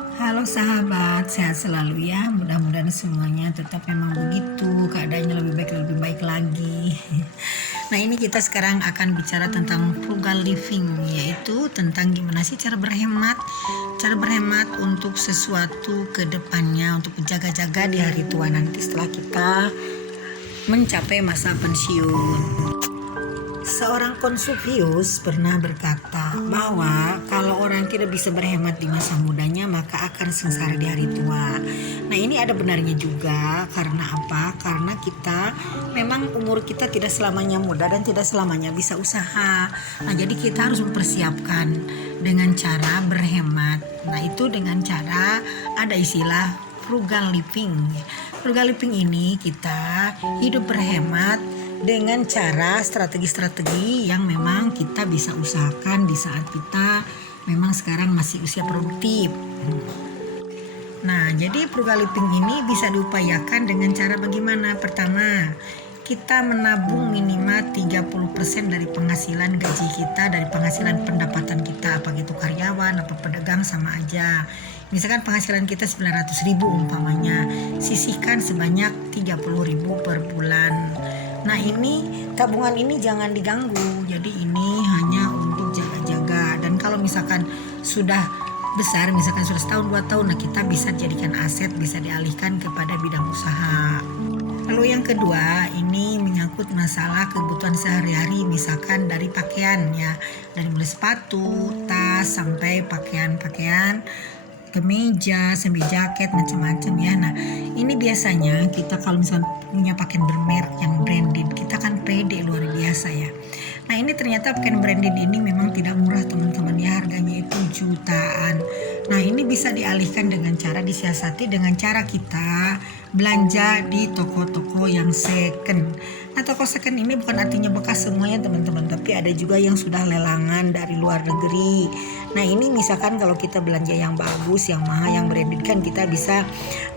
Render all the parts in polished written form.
Halo sahabat, sehat selalu ya. Mudah-mudahan semuanya tetap memang begitu, keadaannya lebih baik lagi. Nah, ini kita sekarang akan bicara tentang frugal living, yaitu tentang gimana sih cara berhemat. Cara berhemat untuk sesuatu ke depannya, untuk jaga-jaga di hari tua nanti setelah kita mencapai masa pensiun. Seorang Konfusius pernah berkata bahwa kalau orang tidak bisa berhemat di masa mudanya maka akan sengsara di hari tua. Nah, ini ada benarnya juga. Karena apa? Karena kita memang umur kita tidak selamanya muda dan tidak selamanya bisa usaha. Nah, jadi kita harus mempersiapkan dengan cara berhemat. Nah, itu dengan cara ada istilah frugal living. Frugal living ini kita hidup berhemat dengan cara strategi-strategi yang memang kita bisa usahakan di saat kita memang sekarang masih usia produktif. Nah, jadi frugal living ini bisa diupayakan dengan cara bagaimana? Pertama, kita menabung minimal 30% dari penghasilan gaji kita, dari penghasilan pendapatan kita, apa itu karyawan, apa pedagang sama aja. Misalkan penghasilan kita 900.000 umpamanya, sisihkan sebanyak 30.000 per bulan. Nah, ini tabungan ini jangan diganggu. Jadi ini hanya untuk jaga-jaga. Dan kalau misalkan sudah besar, misalkan sudah setahun 2 tahun, nah kita bisa jadikan aset, bisa dialihkan kepada bidang usaha. Lalu yang kedua, ini menyangkut masalah kebutuhan sehari-hari, misalkan dari pakaian ya, dari mulai sepatu, tas sampai pakaian-pakaian, kemeja, sampai jaket, macam-macam ya. Nah, ini biasanya kita kalau misalnya punya pakaian bermerek yang branded, kita kan pede luar biasa ya. Nah, ini ternyata pakaian branded ini memang tidak murah teman-teman ya, harganya itu jutaan. Nah, ini bisa dialihkan dengan cara disiasati, dengan cara kita belanja di toko-toko yang second. Nah, toko second ini bukan artinya bekas semuanya teman-teman, tapi ada juga yang sudah lelangan dari luar negeri. Nah, ini misalkan kalau kita belanja yang bagus, yang mahal, yang branded, kan kita bisa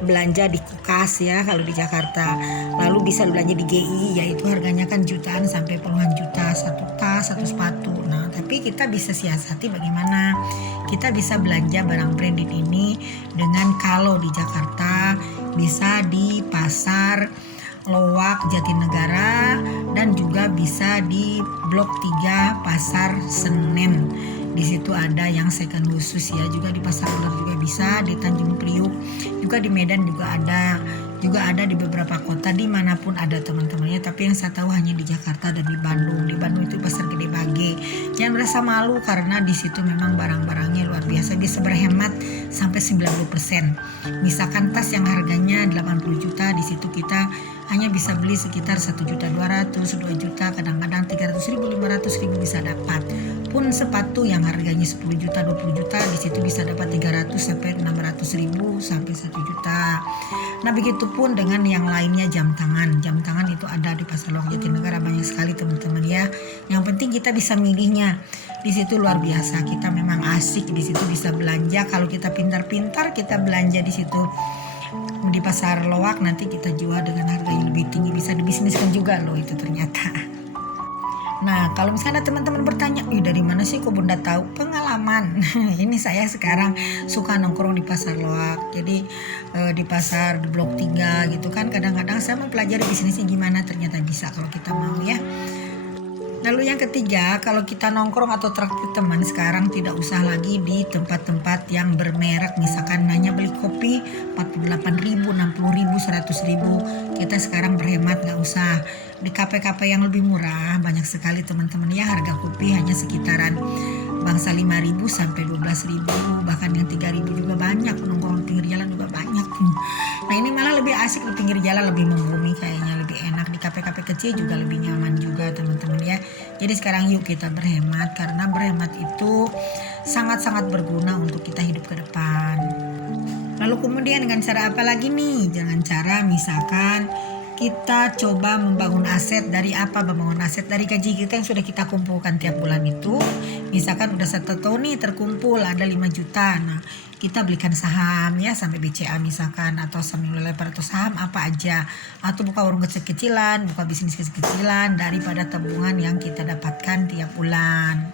belanja di Kukas ya kalau di Jakarta. Lalu bisa belanja di GI, yaitu harganya kan jutaan sampai puluhan juta satu tas, satu sepatu. Nah, tapi kita bisa siasati bagaimana kita bisa belanja barang branded ini dengan kalau di Jakarta bisa di pasar Lowak Jatinegara dan juga bisa di Blok 3 Pasar Senen. Di situ ada yang second khusus ya, juga di Pasar Ular juga bisa, di Tanjung Priuk juga, di Medan juga ada di beberapa kota, dimanapun ada teman-temannya. Tapi yang saya tahu hanya di Jakarta dan di Bandung. Di Bandung itu Pasar Gede Bage. Jangan merasa malu karena di situ memang barang-barangnya luar biasa, bisa berhemat sampai 90%. Misalkan tas yang harganya 80 juta, di situ kita hanya bisa beli sekitar 1.200.000, 2 juta, kadang-kadang 300.000, 500.000 bisa dapat. Pun sepatu yang harganya 10 juta, 20 juta, di situ bisa dapat 300 sampai 600.000 sampai 1 juta. Nah, begitupun dengan yang lainnya, jam tangan. Jam tangan itu ada di Pasar Lowak Jatinegara banyak sekali teman-teman ya. Yang penting kita bisa milihnya. Di situ luar biasa, kita memang asik di situ bisa belanja. Kalau kita pintar-pintar, kita belanja di situ di Pasar Lowak, nanti kita jual dengan harga yang lebih tinggi, bisa dibisniskan juga loh itu ternyata. Nah, kalau misalnya teman-teman bertanya, dari mana sih kok Bunda tahu? Pengalaman. Ini saya sekarang suka nongkrong di Pasar Lowak. Jadi di pasar di Blok 3 gitu kan, kadang-kadang saya mempelajari bisnisnya gimana, ternyata bisa kalau kita mau ya. Lalu yang ketiga, kalau kita nongkrong atau traktir teman sekarang tidak usah lagi di tempat-tempat yang bermerek. Misalkan hanya beli kopi 48.000, 60.000, 100.000. Kita sekarang berhemat, nggak usah. Di kafe-kafe yang lebih murah banyak sekali teman-teman ya, harga kopi hanya sekitaran bangsa 5.000 sampai 12.000, bahkan yang 3.000 juga banyak. Nongkrong di pinggir jalan juga banyak. Nah, ini malah lebih asik di pinggir jalan, lebih membumi kayaknya, lebih enak. Di kafe-kafe kecil juga lebih nyaman juga teman-teman ya. Jadi sekarang yuk kita berhemat, karena berhemat itu sangat-sangat berguna untuk kita hidup ke depan. Lalu kemudian dengan cara apa lagi nih? Jangan cara misalkan kita coba membangun aset. Dari apa membangun aset? Dari gaji kita yang sudah kita kumpulkan tiap bulan itu. Misalkan udah 1 tahun nih terkumpul ada 5 juta. Nah, kita belikan saham ya, sampai BCA misalkan, atau sambil lebar, atau saham apa aja, atau buka warung kecil-kecilan, buka bisnis kecil-kecilan daripada tabungan yang kita dapatkan tiap bulan.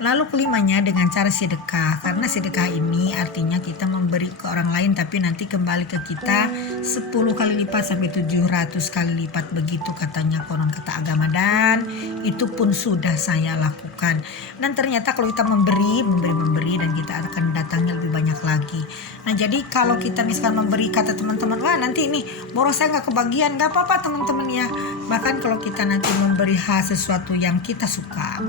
Lalu kelimanya dengan cara sedekah, karena sedekah ini artinya kita memberi ke orang lain tapi nanti kembali ke kita 10 kali lipat sampai 700 kali lipat, begitu katanya konon kata agama, dan itu pun sudah saya lakukan. Dan ternyata kalau kita memberi dan kita akan datangnya lebih banyak lagi. Nah jadi kalau kita misalkan memberi, kata teman-teman, wah nanti ini boros saya nggak kebagian, nggak apa-apa teman-teman ya. Bahkan kalau kita nanti memberi sesuatu yang kita suka,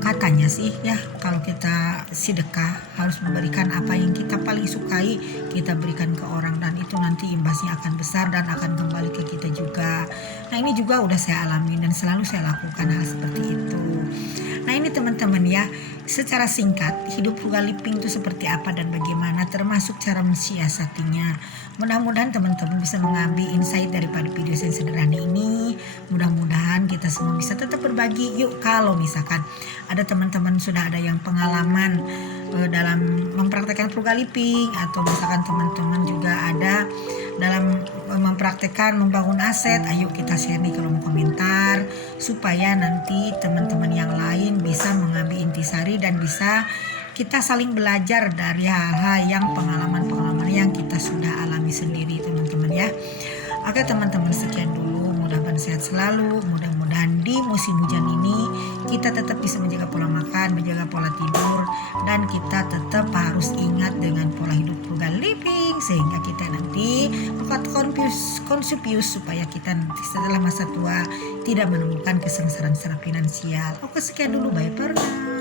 katanya sih ya, kalau kita sedekah harus memberikan apa yang kita paling sukai, kita berikan ke orang, dan itu nanti imbasnya akan besar dan akan kembali ke kita juga. Nah ini juga udah saya alami dan selalu saya lakukan hal seperti itu. Nah ini teman-teman ya, secara singkat hidup frugal living itu seperti apa dan bagaimana, termasuk cara mensiasatinya. Mudah-mudahan teman-teman bisa mengambil insight daripada video yang sederhana ini. Mudah-mudahan kita semua bisa tetap berbagi. Yuk, kalau misalkan ada teman-teman sudah ada yang pengalaman dalam mempraktekkan frugal living, atau misalkan teman-teman juga ada dalam mempraktekkan membangun aset, ayo kita share di kolom komentar supaya nanti teman-teman yang lain bisa mengambil intisari dan bisa kita saling belajar dari hal-hal yang pengalaman-pengalaman yang kita sudah alami sendiri teman-teman ya. Oke teman-teman, sekian dulu, mudah-mudahan sehat selalu. Mudah-mudahan di musim hujan ini kita tetap bisa menjaga pola makan, menjaga pola tidur, dan kita tetap harus ingat dengan pola hidup frugal living sehingga kita nanti dapat konsupius supaya kita nanti setelah masa tua tidak menemukan kesengsaraan secara finansial. Oke, sekian dulu, bye for now.